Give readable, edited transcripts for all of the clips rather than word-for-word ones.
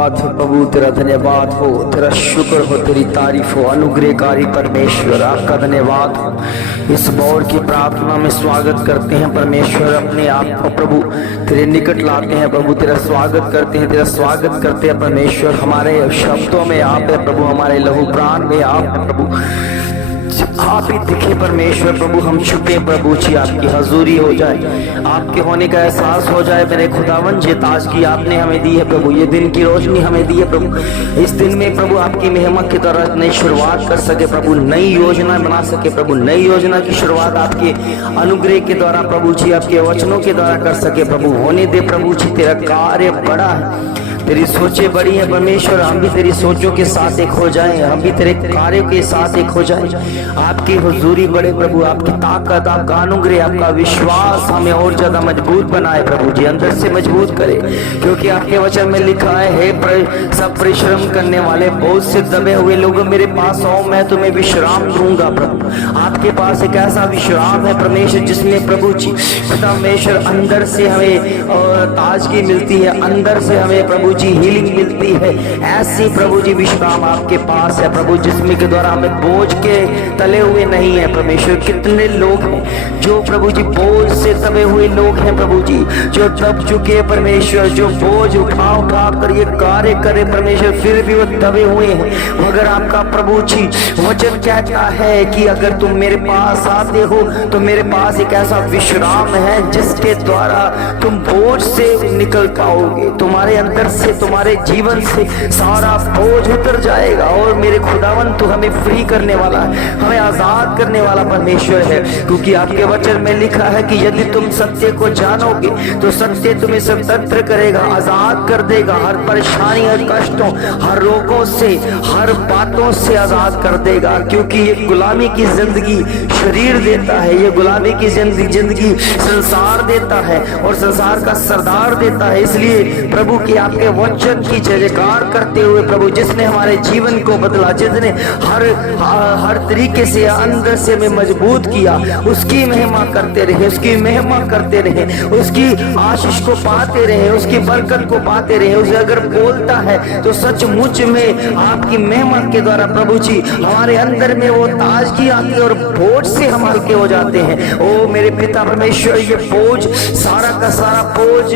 धन्यवाद हो प्रभु, तेरा धन्यवाद हो, तेरा शुक्र हो, तेरी तारीफ हो। अनुग्रहकारी परमेश्वर आपका धन्यवाद हो। इस बौर की प्रार्थना में स्वागत करते हैं परमेश्वर, अपने आप को प्रभु तेरे निकट लाते हैं प्रभु, तेरा स्वागत करते हैं, तेरा स्वागत करते हैं परमेश्वर। हमारे शब्दों में आप है प्रभु, हमारे लहू प्राण में आप है प्रभु, आप ही दिखे परमेश्वर प्रभु। हम छुपे प्रभु जी, आपकी हजूरी हो जाए, आपके होने का एहसास हो जाए मेरे खुदावन। ये ताजगी आपने हमें दी है प्रभु, ये दिन की रोशनी हमें दी है प्रभु। इस दिन में प्रभु आपकी मेहमा की तरह नई शुरुआत कर सके प्रभु, नई योजना बना सके प्रभु, नई योजना की शुरुआत आपके अनुग्रह के द्वारा प्रभु जी, आपके वचनों के द्वारा कर सके प्रभु। होने दे प्रभु जी, तेरा कार्य बड़ा है, तेरी सोचें बड़ी है परमेश्वर। हम भी तेरी सोचों के साथ एक हो जाएं, हम भी तेरे कार्यों के साथ एक हो जाएं। आपकी हुजूरी बड़े प्रभु, आपकी ताकत, आपका अनुग्रह, आपका विश्वास हमें और ज्यादा मजबूत बनाए प्रभु जी, अंदर से मजबूत करे। क्योंकि आपके वचन में लिखा है, सब परिश्रम करने वाले बहुत से दबे हुए लोग मेरे पास आओ, मैं तुम्हें विश्राम दूंगा प्रभु। आपके पास एक ऐसा विश्राम है परमेश्वर जिसमें प्रभु जी परमेश्वर अंदर से हमें ताजगी मिलती है, अंदर से हमें प्रभु जी हीलिंग मिलती है। ऐसी प्रभु जी विश्राम आपके पास है प्रभु, जिसमें के द्वारा हमें बोझ के तले हुए नहीं है परमेश्वर। कितने लोग हैं जो प्रभु जी बोझ से दबे हुए लोग हैं प्रभु जी, जो दब चुके परमेश्वर, जो बोझ उठा उठा कर ये कार्य करे परमेश्वर, फिर भी वो दबे हुए हैं। मगर आपका प्रभु जी वचन कहता है कि अगर तुम मेरे पास आते हो तो मेरे पास एक ऐसा विश्राम है जिसके द्वारा तुम बोझ से निकल पाओगे। तुम्हारे अंदर से, तुम्हारे जीवन से सारा बोझ उतर जाएगा। और मेरे खुदावन तू हमें फ्री करने वाला है, हमें आजाद करने वाला परमेश्वर है। क्योंकि आपके वचन में लिखा है कि यदि तुम सत्य को जानोगे तो सत्य तुम्हें स्वतंत्र करेगा, आजाद कर देगा, हर परेशानी, हर कष्टों, हर रोगों से, हर बातों से आजाद कर देगा। क्योंकि ये गुलामी की जिंदगी शरीर देता है, ये गुलामी की जिंदगी संसार देता है और संसार का सरदार देता है। इसलिए प्रभु की आपके वचन की जयकार करते हुए प्रभु, जिसने हमारे जीवन को बदला, जिसने हर तरीके से अंदर से में मजबूत किया, उसकी महिमा करते रहे, उसकी महिमा करते रहे, उसकी आशीष को पाते रहे, उसकी बरकत को पाते रहे। उसे अगर बोलता है तो सचमुच में आपकी महिमा के द्वारा प्रभु जी हमारे अंदर में वो ताजगी आती है और बोझ से हम हल्के हो जाते हैं। ओ मेरे पिता परमेश्वर, ये बोझ सारा का सारा बोझ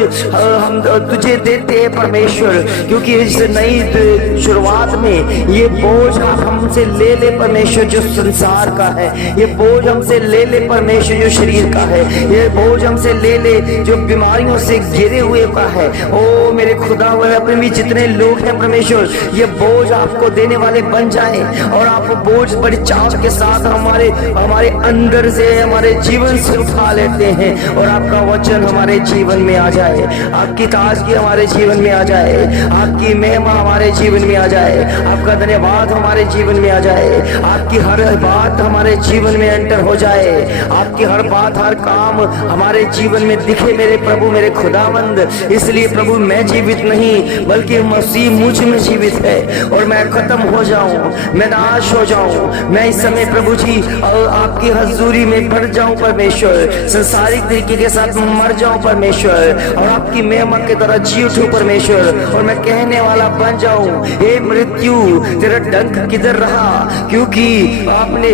हम तुझे देते हैं परमेश्वर। क्योंकि इस नई शुरुआत में ये बोझ हमसे ले ले परमेश्वर जो संसार का है, ये बोझ हमसे ले ले परमेश्वर जो शरीर का है, ये बोझ हमसे ले ले जो बीमारियों से घिरे हुए का है। ओ मेरे खुदा अपने भी जितने लोग हैं परमेश्वर, ये बोझ आपको देने वाले बन जाए और आप बोझ बड़ी चाव के साथ हमारे अंदर से, हमारे जीवन से उठा लेते हैं और आपका वचन हमारे जीवन में आ जाए, आपकी ताजगी हमारे जीवन में आ जाए, आपकी महिमा हमारे जीवन में आ जाए, आपका धन्यवाद हमारे जीवन में आ जाए, आपकी हर बात हमारे जीवन में एंटर हो जाए, आपकी हर बात, हर काम हमारे जीवन में दिखे मेरे प्रभु, मेरे खुदावंद। इसलिए प्रभु मैं जीवित नहीं बल्कि मसीह मुझ में जीवित है और मैं खत्म हो जाऊं, मैं नाश हो जाऊं, मैं इस समय प्रभु जी आपकी हजूरी में बढ़ जाऊं परमेश्वर, संसारिक तरीके के साथ मर जाऊं परमेश्वर और आपकी महिमा के तरह जी उठूं परमेश्वर और मैं कहने वाला बन जाऊं, हे मृत्यु तेरा डंक किधर रहा? क्योंकि आपने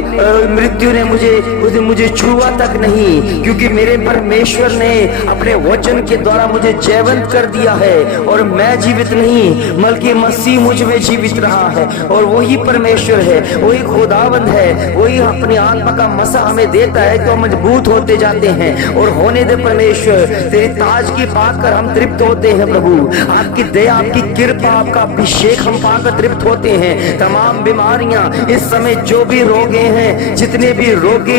मृत्यु ने मुझे छुआ तक नहीं, क्योंकि मेरे परमेश्वर ने अपने वचन के द्वारा मुझे जीवंत कर दिया है और मैं जीवित नहीं बल्कि मसीह मुझ में जीवित रहा है। और वही परमेश्वर है, वही खुदावंद है, वही अपनी आत्मा का मसा हमें देता है तो मजबूत होते जाते हैं। और होने दे परमेश्वर, तेरी ताजगी पाकर हम तृप्त होते हैं प्रभु, आपकी दया, आपकी कृपा, आपका अभिषेक हम पाकर तृप्त होते हैं। तमाम बीमारियां इस समय जो भी रोगे हैं, जितने भी रोगी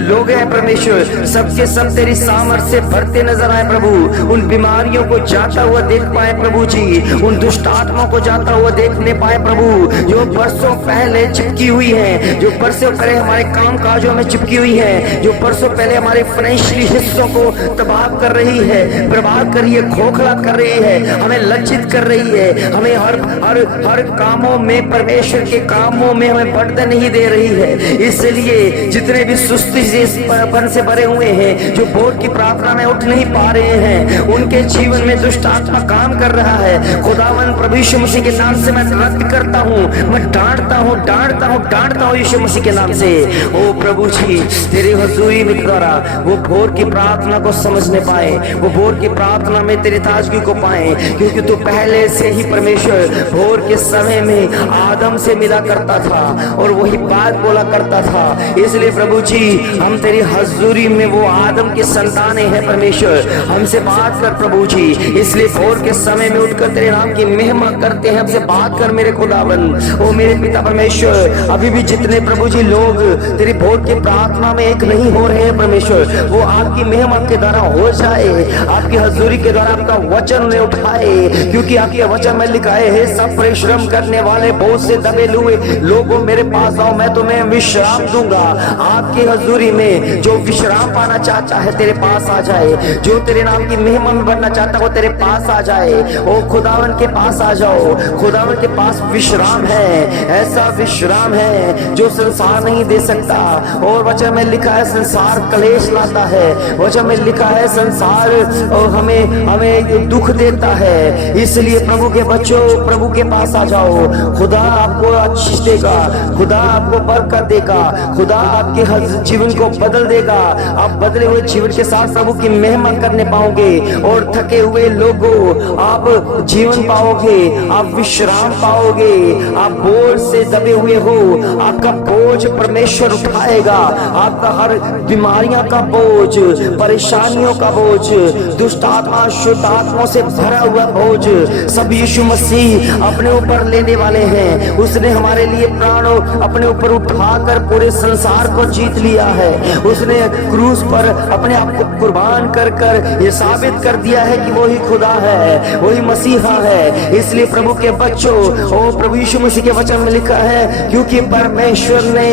लोग हैं परमेश्वर, सबके सब तेरी सामर्थ्य से भरते नजर आए प्रभु। उन बीमारियों को जाता हुआ देख पाए प्रभु जी, उन दुष्ट आत्माओं को जाता हुआ देखने पाए प्रभु, जो बरसों पहले चिपकी हुई है, जो बरसों पहले हमारे काम काजों में चिपकी हुई है, जो बरसों पहले हमारे फाइनेंशियली हिस्सों को तबाह कर रही है, बर्बाद कर रही है, खोखला कर रही है, हमें लज्जित कर रही है, हमें हर हर हर कामों में, परमेश्वर के कामों में हमें बढ़ने नहीं दे रही है। इसलिए जितने भी सुस्ती से भरे हुए हैं, जो भोर की प्रार्थना में उठ नहीं पा रहे हैं, उनके जीवन में दुष्ट आत्मा काम कर रहा है। खुदावन प्रभु यीशु मसीह के नाम से मैं रद्द करता हूँ, मैं डांटता हूँ यीशु मसीह के नाम से। ओ प्रभु जी, तेरी हजूरी में द्वारा वो भोर की प्रार्थना को समझने पाए, वो भोर की प्रार्थना में तेरी ताजगी को पाए, क्योंकि तू पहले से ही परमेश्वर भोर के समय में आदम से मिला करता था और वही बात बोला करता था। इसलिए प्रभु जी, हम तेरी हजूरी में वो आदम की संतानें हैं परमेश्वर, हमसे बात कर प्रभु जी। इसलिए भोर के समय में उठकर तेरे नाम की महिमा करते हैं, हमसे बात कर मेरे खुदावन। ओ मेरे पिता परमेश्वर, अभी भी जितने प्रभु जी लोग तेरी भोर की प्रार्थना में एक नहीं हो रहे हैं परमेश्वर, वो आपकी महिमा के द्वारा हो जाए, आपकी हजूरी के द्वारा आपका वचन उन्हें उठाए, क्योंकि आपके वचन में लिखा है, सब परिश्रम करने वाले बहुत से दबे हुए लोगों मेरे पास आओ, मैं तुम्हें विश्राम दूंगा। आपकी हजूरी में जो विश्राम पाना चाहता है तेरे पास आ जाए, जो तेरे नाम की महिमा में बनना चाहता है वो तेरे पास आ जाए। ओ खुदावन के पास आ जाओ, खुदावन के पास विश्राम है, ऐसा विश्राम है जो संसार नहीं दे सकता। और वचन में लिखा है संसार क्लेश लाता है, वचन में लिखा है संसार हमें दुख देता है। इसलिए प्रभु के बच्चों, प्रभु के पास आ जाओ, खुदा आपको आशीष देगा, खुदा आपको बरकत देगा, खुदा आपके जीवन को बदल देगा। आप बदले हुए जीवन के साथ प्रभु की महिमा करने पाओगे और थके हुए लोगों आप जीवन पाओगे, आप विश्राम पाओगे। आप बोझ से दबे हुए हो, आपका बोझ परमेश्वर उठाएगा, आपका हर बीमारियां का बोझ, परेशानियों का बोझ, दुष्ट आत्मा शुद्ध आत्माओं से भरा हुआ बोझ सब यीशु मसीह अपने ऊपर लेने वाले हैं। उसने हमारे लिए प्राण अपने ऊपर उठाकर पूरे संसार को जीत लिया है। उसने क्रूस पर अपने आप को कुर्बान कर कर ये साबित कर दिया है कि वही खुदा है, वही मसीहा है। इसलिए प्रभु के बच्चों, ओ प्रभु यीशु मसीह के वचन में लिखा है, क्योंकि परमेश्वर ने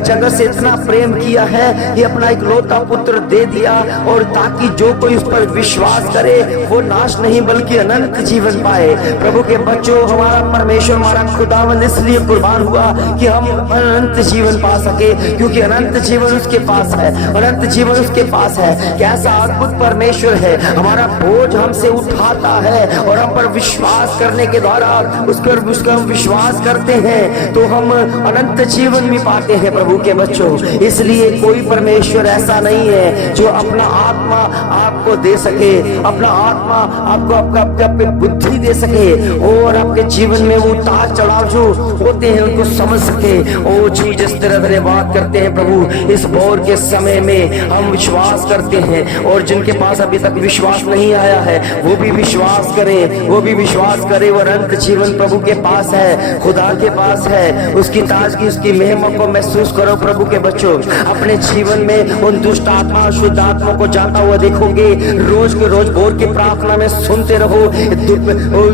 जगत से इतना प्रेम किया है कि अपना इकलौता पुत्र दे दिया, और ताकि जो कोई उस पर विश्वास करे वो नाश नहीं बल्कि अनंत जीवन पाए। प्रभु के बच्चों, हमारा परमेश्वर, हमारा खुदावंद इसलिए कुर्बान हुआ कि हम अनंत जीवन पा सके, क्योंकि अनंत जीवन उसके पास है, अनंत जीवन उसके पास है। कैसा अद्भुत परमेश्वर है, हमारा बोझ हमसे उठाता है और हम पर विश्वास करने के द्वारा उसका हम विश्वास करते हैं तो हम अनंत जीवन भी पाते हैं प्रभु के बच्चों। इसलिए कोई परमेश्वर ऐसा नहीं है जो अपना आत्मा आपको दे सके, अपना आत्मा आपको आपके बुद्धि दे सके और आपके जीवन में वो उतार चढ़ाव जो होते हैं उनको समझ सके। ओ जी, जिस तरह बात करते हैं प्रभु, इस भोर के समय में हम विश्वास करते हैं, और जिनके पास अभी तक विश्वास नहीं आया है वो भी विश्वास करें, वो भी विश्वास करें। वो अनंत जीवन प्रभु के पास है, खुदा के पास है। उसकी ताजगी, उसकी महिमा को महसूस करो प्रभु के बच्चों। अपने जीवन में उन दुष्ट आत्मा, शुद्ध आत्मा को जाता हुआ देखोगे। रोज के रोज भोर की प्रार्थना में सुनते रहो,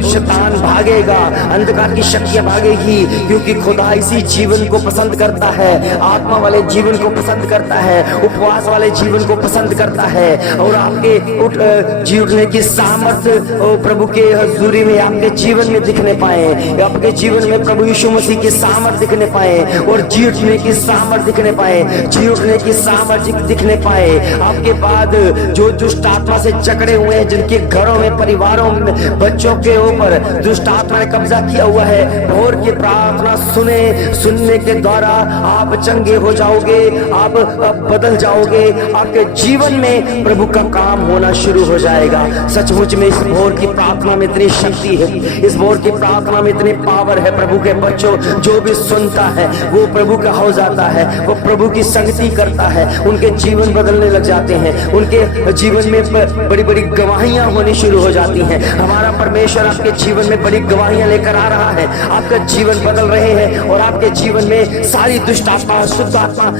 शैतान भागेगा, अंधकार की शक्तियां भागेगी, क्योंकि खुदा इसी जीवन को पसंद करता है, आत्मा वाले जीवन को पसंद करता है, उपवास वाले जीवन को पसंद करता है। और आपके जीवने की सामर्थ्य प्रभु के हजूरी में आपके जीवन में दिखने पाए, आपके जीवन में प्रभु यीशु मसीह की सामर्थ्य दिखने पाए, और जी उठने की सामर्थ्य दिखने पाए, जी उठने की सामर्थ्य दिखने पाए। आपके बाद जो दुष्ट आत्मा से जकड़े हुए हैं, जिनके घरों में, परिवारों में, बच्चों के ऊपर दुष्ट आत्मा ने कब्जा किया हुआ है, भोर की प्रार्थना सुनने के द्वारा आप चंगे हो जाओगे, आप बदल जाओगे, आपके जीवन में प्रभु का काम होना शुरू हो जाएगा। सचमुच में इस भोर की प्रार्थना में इतनी शक्ति है, इस भोर की प्रार्थना में इतनी पावर है प्रभु के बच्चों। जो भी सुनता है वो प्रभु का हो जाता है, वो प्रभु की संगति करता है, उनके जीवन बदलने लग जाते हैं, उनके जीवन में बड़ी बड़ी गवाहियां होनी शुरू हो जाती हैं। हमारा परमेश्वर आपके जीवन में बड़ी गवाहियां लेकर आ रहा है, आपका जीवन बदल रहे हैं, और आपके जीवन में सारी दुष्ट आत्मा, शुद्ध आत्मा,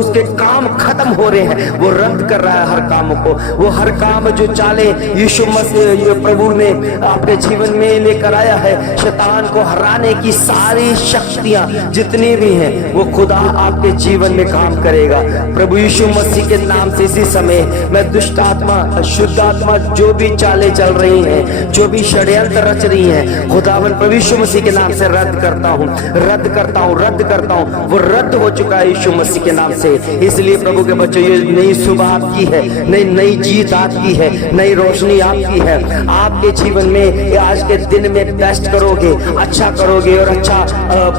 उसके काम खत्म हो रहे हैं। वो रद्द कर रहा है हर काम को, वो हर काम जो चाले यीशु मसीह प्रभु ने आपके जीवन में लेकर आया है, शैतान को हराने की सारी शक्तियां जितनी भी हैं वो खुदा आपके जीवन में काम करेगा। प्रभु यीशु मसीह के नाम से इसी समय मैं दुष्ट आत्मा, शुद्ध आत्मा जो भी चाले चल रही हैं, जो भी षड्यंत्र रच रही हैं, खुदावन प्रभु यीशु मसीह के नाम से रद्द करता हूँ, रद्द करता हूँ, रद्द करता हूँ। वो रद्द हो चुका है यीशु मसीह के नाम से। इसलिए प्रभु के बच्चों, ये नई सुबह आपकी है, नई जीत आपकी है, नई रोशनी आपकी है। आपके जीवन में आज के दिन में बेस्ट करोगे, अच्छा करोगे और अच्छा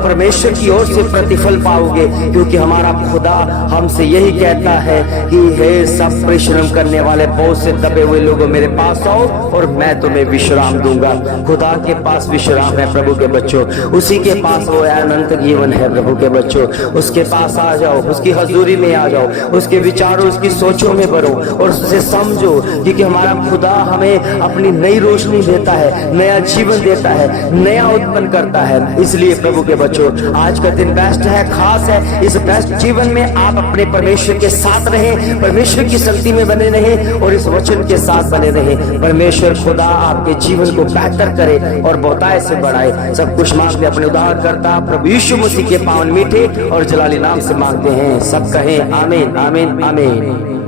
परमेश्वर की ओर से प्रतिफल पाओगे, क्योंकि हमारा खुदा हमसे यही कहता है कि हे सब परिश्रम करने वाले बोझ से दबे हुए लोगों, मेरे पास आओ और मैं तुम्हें विश्राम दूंगा। खुदा के पास विश्राम है प्रभु के बच्चों, उसी के पास वो अनंत जीवन है प्रभु के बच्चों। उसके पास आ जाओ, उसकी हजूरी में आ जाओ, उसके विचारों, उसकी सोचों में बढ़ो और उसे समझो, क्योंकि हमारा खुदा हमें अपनी नई रोशनी देता है, नया जीवन देता है, नया उत्पन्न करता है। इसलिए प्रभु के बच्चों, आज का दिन बेस्ट है, खास है। इस बेस्ट जीवन में आप अपने परमेश्वर के साथ रहें, परमेश्वर की संगति में बने रहें और इस वचन के साथ बने रहें। परमेश्वर खुदा आपके जीवन को बेहतर करे और बहुतायत से बढ़ाए। सब कुछ मांगते अपने उद्धारकर्ता प्रभु यीशु मसीह के पावन मीठे और जलाली नाम से मांगते हैं। सब कहें आमीन, आमीन, आमीन।